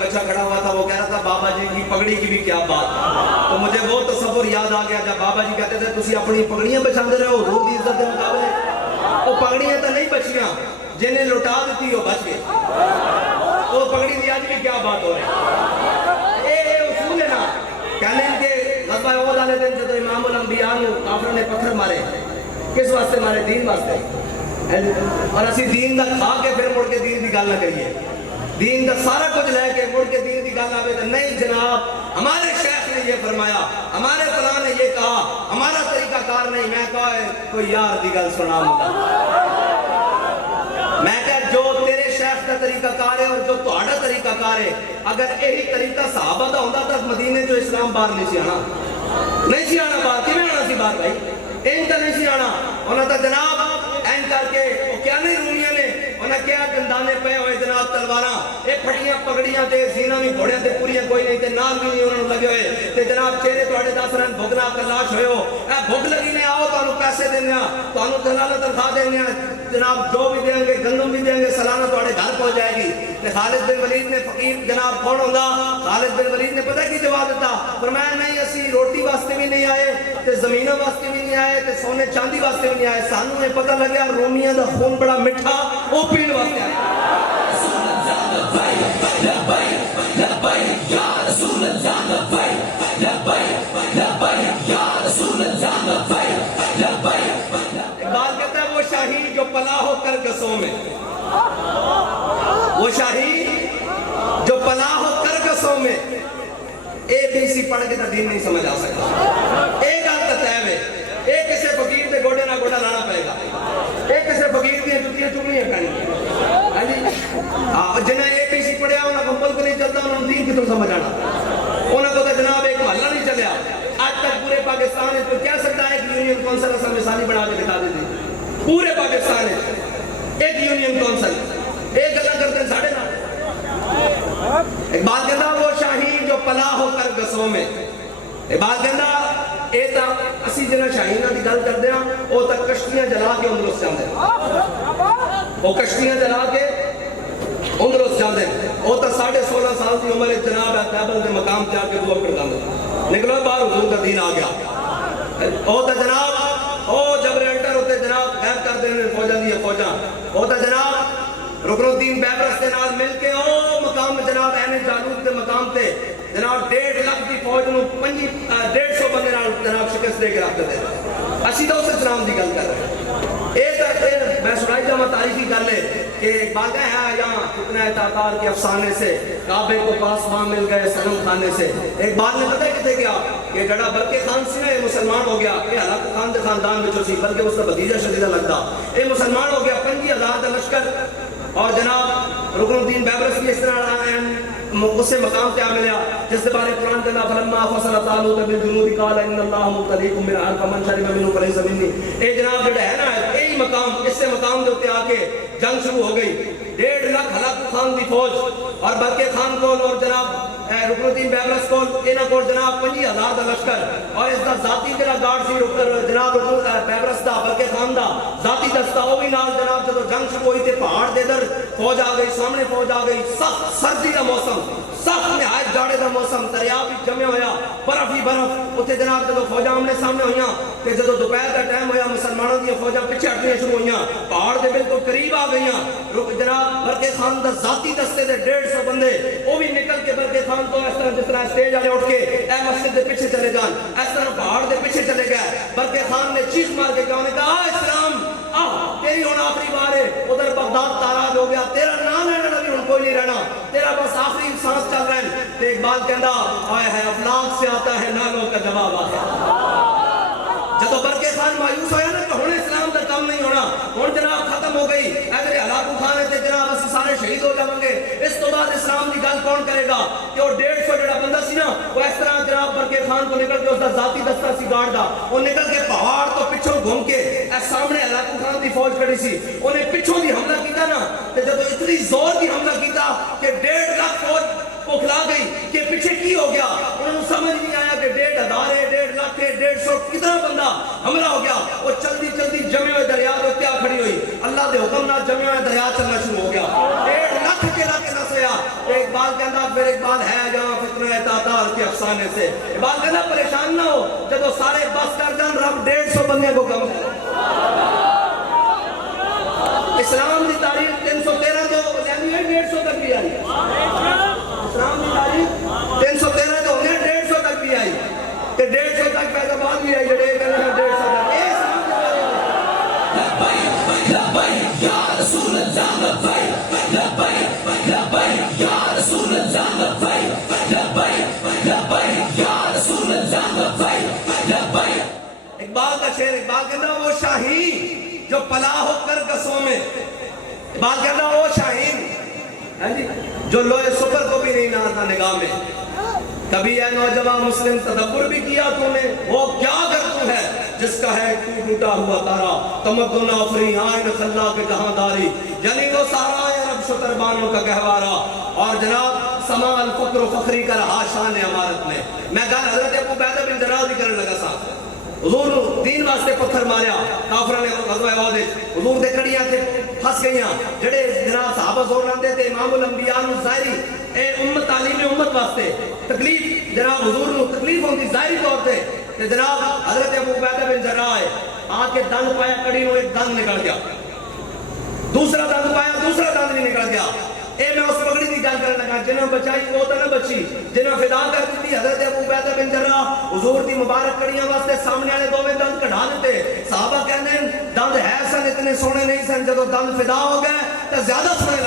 بچہ کھڑا ہوا تھا، وہ کہہ رہا تھا بابا جی کی پگڑی کی بھی کیا بات. تو مجھے وہ تصور یاد آ گیا جب بابا جی کہتے تھے تسی اپنی پگڑیاں بچاندے رہے ہو حضور دی عزت کے مقابلے. وہ پگڑیاں تو نہیں بچیاں، جنہیں لٹا دیتی ہو بچ گئے. وہ پگڑی دی آج بھی کیا بات ہو رہی. اے اصول ہے نا. کہنے ان کے غزوہ احد والے دن جب امام الانبیاء نے کافروں نے پتھر مارے، کس واسطے مارے؟ دین واسطے. اور اسی دین دا کھا کے پھر مڑ کے دین دی گل نہ کریے. دین کا سارا کچھ لے کے مڑ کے دین کی گل آوے تو نہیں جناب. ہمارے شیخ نے یہ فرمایا، ہمارے فلاں نے یہ کہا، ہمارا طریقہ کار نہیں. میں کہا ہے کوئی یار دی گل سنا ملا. میں کہا جو تیرے شیخ کا طریقہ کار ہے اور جو تہاڈا طریقہ کار ہے، اگر یہی طریقہ صحابہ دا ہوندا تو مدینے جو اسلام باہر نہیں سی آنا. نہیں سی آنا باہر. کیویں آنا سی باہر بھائی؟ ان تو نہیں سی آنا. انہاں تو جناب این کر کے کیا نہیں رومیاں نے انہیں کیا گندانے پہ ہوئے جناب تلواراں، ایک پھٹیاں پگڑیاں تے زینہ بھی گھوڑیاں تے پوریاں کوئی نہیں تے نال بھی نہیں انہوں نے لگے ہوئے تے جناب چہرے توڑے دس رہن بھگنا کلاش ہوئے ہو. اے بھگ لگی نے آؤ تو انہوں پیسے دینے ہیں، تو انہوں دلالہ تنخواہ دینے ہیں، جناب جو بھی دیں گے گندم بھی دیں گے، سلانہ توڑے گھر پہنچ جائے گی. تے خالد بن ولید نے فقیر جناب کون ہوگا؟ خالد بن ولید نے پتہ کی جواب دیتا؟ فرمایا نہیں اسی روٹی واسطے بھی نہیں آئے تے زمینوں واسطے بھی نہیں آئے تے سونے چاندی واسطے بھی نہیں آئے. سانوں نے پتہ لگیا رومیاں دا خون بڑا مٹھا، وہ پین واسطے آئے. اقبال کہتا ہے وہ شاہی جو پلا ہو کر گسوں میں، وہ شاہی جو پلا ہو کر گسوں میں اے بی سی پڑھ کے تو دین نہیں سمجھ آ سکتا. ایک گل تو طے ہے، ایک کسے فقیر دے گوڑے نہ گوڑا لانا پائے گا، ایک کسے فقیر دے جتیاں چکنیاں پہنی. جنہیں اے بی سی پڑھیا انہوں کو ملک نہیں چلتا، انہوں نے دین کی تم سمجھ آنا. انہوں کو تو جناب ایک محلہ نہیں چلیا. آج تک پورے پاکستان ہے تو کہہ سکتا ہے ایک یونین کونسل اسا مثالی بنا کے دکھا دیتی. پورے پاکستان ہے ایک یونین کونسل، ایک گلا کرتے ہیں ساڑھے نا. اقبال کہتا وہ شاہی جو پلا ہو کر گسوں میں. اقبال کہتا اے تا اسی جنہ شاہینہ دی گل کر دیا وہ تا کشتیاں جلا کے اندرس جاندے، وہ کشتیاں جلا کے اندرس جاندے. وہ تا 16.5 سال کی عمر جناب احتیابل کے مقام تے آ کے دعا کر جاندے. نکلو باہر حضور کا دین آ گیا. وہ تا جناب وہ جب ریلٹر ہوتے جناب غیب کر دینے فوجہ دی فوجہ. وہ تا جناب رکن الدین بیبرس کے نال مل کے او مقام جناب این جالوت کے مقام تے جناب 1.5 لاکھ کی فوج نو 150 بندے نال جناب شکست دے کے رکھتے تھے. اسی تو اسے اسلام دی گل کر رہے ہیں. ایک میں سنائی جاؤں تاریخی گل ہے کہ باغہ ہے یہاں فتنہ تاتار کے افسانے سے کعبے کو پاسبان مل گئے صنم خانے سے. ایک بات نے پتہ کتے گیا کہ جڑا برقے خان سی نا یہ مسلمان ہو گیا. یہ حالات خان دے خاندان میں جو سی بلکہ اس کا بھتیجا شدیدہ لگتا. یہ مسلمان ہو گیا 25,000 دا لشکر اور جناب رکن الدین بیبرس بھی اس طرح اس سے مقام تے ملیا جس سے بارے قرآن کے اللہ فلما فصل طالوت بالجنود قال ان اللہ مبتلیکم بنہر فمن شرب منہ فلیس منی. اے جناب جڑا ہے نا یہی مقام اس سے مقام دے اوپر آ کے جنگ شروع ہو گئی. 1.5 لاکھ ہلاکو خان دی فوج اور برقے خان کول اور جناب رکن الدین بیبرس کول انہاں کول جناب 25,000 دا لشکر اور اس دا ذاتی جڑا گارڈ سی جناب بیبرس دا برقے خان دا ذاتی دستہ وہ بھی نال جناب جب جنگ شروع ہوئی تے پہاڑ دے در فوج آ گئی، سامنے فوج آ گئی. سخت سردی دا موسم، سخت نہایت جاڑے دا موسم، دریا بھی جمع ہویا، برف ہی برف. اتنے جناب جب فوجاں آمنے سامنے ہوئیاں کہ جب دوپہر کا ٹائم ہویا مسلمانوں دی فوجاں پیچھے ہٹنے شروع ہوئیاں، پہاڑ دے بالکل قریب آ گئیاں. جناب برقے خان دا ذاتی دستے دے 150 بندے وہ بھی نکل کے برقے خان تو اس طرح جس طرح اسٹیج والے اٹھ کے اے مسجد دے پیچھے چلے جان اس طرح پہاڑ دے پیچھے چلے گئے. برقے خان نے چیخ مار کے کہا، نے کہا اسلام تیری ہون آخری بار ہے. ادھر بغداد تاراج ہو گیا، تیرا نام لینے والا بھی ہن کوئی نہیں رہنا، تیرا بس آخری سانس چل رہا ہے. تے اقبال کہندا آئے ہے افلاک سے آتا ہے نالوں کا جواب آتا ہے. جب برقے خان مایوس ہویا نا کہ ہن اسلام دا کام نہیں ہونا. ہوں جناب ختم ہو گئی ادھر ہلاکو خان ہے جناب اسی سارے شہید ہو جاؤں گے. اس تو بعد اسلام کی گل کون کرے گا کہ وہ 150 جڑا بندہ سی نا وہ اس طرح جناب برکے خان کو نکل کے اس کا ذاتی دستہ سی گارڈ دا وہ نکل کے پہاڑ تو پچھوں گھوم کے سامنے ہلاکو خان دی فوج کھڑی سی انہیں پچھوں دی حملہ کیتا نا تے جب اتنی زور دی حملہ کیتا کہ 1.5 لاکھ فوج کو کھلا گئی کہ پیچھے کی ہو گیا. انہوں نے سمجھ نہیں آیا کہ 1.5 ہے 1.5 لاکھ ہے 150 کتنا بندہ حملہ ہو گیا. وہ چلتی چلتی جمے ہوئے دریا کو کیا کھڑی ہوئی اللہ دے حکم نہ جمے ہوئے دریا چلنا شروع ہو گیا. 1.5 لاکھ کے علاقے نہ سویا. اقبال کہنا پھر اقبال ہے جہاں فتنہ تاتار کے افسانے سے. اقبال کہنا پریشان نہ ہو جب وہ سارے بس کر جان رب 150 بندے کو کم ہے. اسلام کی تاریخ 313 تو یعنی 150 تک بھی آئی. اسلام کی تاریخ 313 تو ہونے 150 تک بھی آئی کہ 150 تک پیدا بعد بھی آئی جڑے کہنے ہیں 150 تک. اے اسلام کے بارے میں لبیک لبیک یا رسول اللہ لبیک لبیک لبیک یا رسول اللہ لبیک لبیک لبیک یا رسول اللہ لبیک لبیک. اقبال کا شعر اقبال کہنا وہ شاہین جو پلا ہو کر گسوں میں. اقبال کہنا وہ شاہین جو لوہے سپر کو بھی نہیں نہاتا نگاہ میں. کبھی اے نوجوان مسلم تدبر بھی کیا تو نے وہ کیا گر تو ہے جس کا ہے ٹوٹا ہوا تارا تمدن آفری آئین خلا کے جہاں داری یعنی وہ سہرا عرب شتر بانوں کا گہوارہ. اور جناب سما الفقر و فخری کا رہا شان عمارت میں. میں گل حضرت ابو عبیدہ بن جراح بھی کرنے لگا صاحب. حضور دین واسطے پتھر ماریا کافرہ نے غزوہ احد حضور دے کڑیاں تے پھس گئیاں جڑے جناب صحابہ زور لاندے تے امام الانبیاء نو ظاہری اے امت تعلیم امت واسطے تکلیف جناب حضور نو تکلیف ہوندی ظاہری طور تے تے جناب حضرت ابو عبیدہ بن جراح آ کے دند پایا کڑی نو ایک دند نکل گیا دوسرا دند پایا دوسرا دند نہیں نکل گیا. اے میں اس پگڑی دی گل کرنے لگا جنہاں بچائی وہ تو نہ بچی جنہاں فدا کر دیتی حضرت ابو عبیدہ بن جراح حضور دی مبارک کڑیاں واسطے سامنے والے دوویں دند کڈھا دیتے. صحابہ کہندے دند ہے سن اتنے سونے نہیں سن جدوں دند فدا ہو گئے تے زیادہ سونے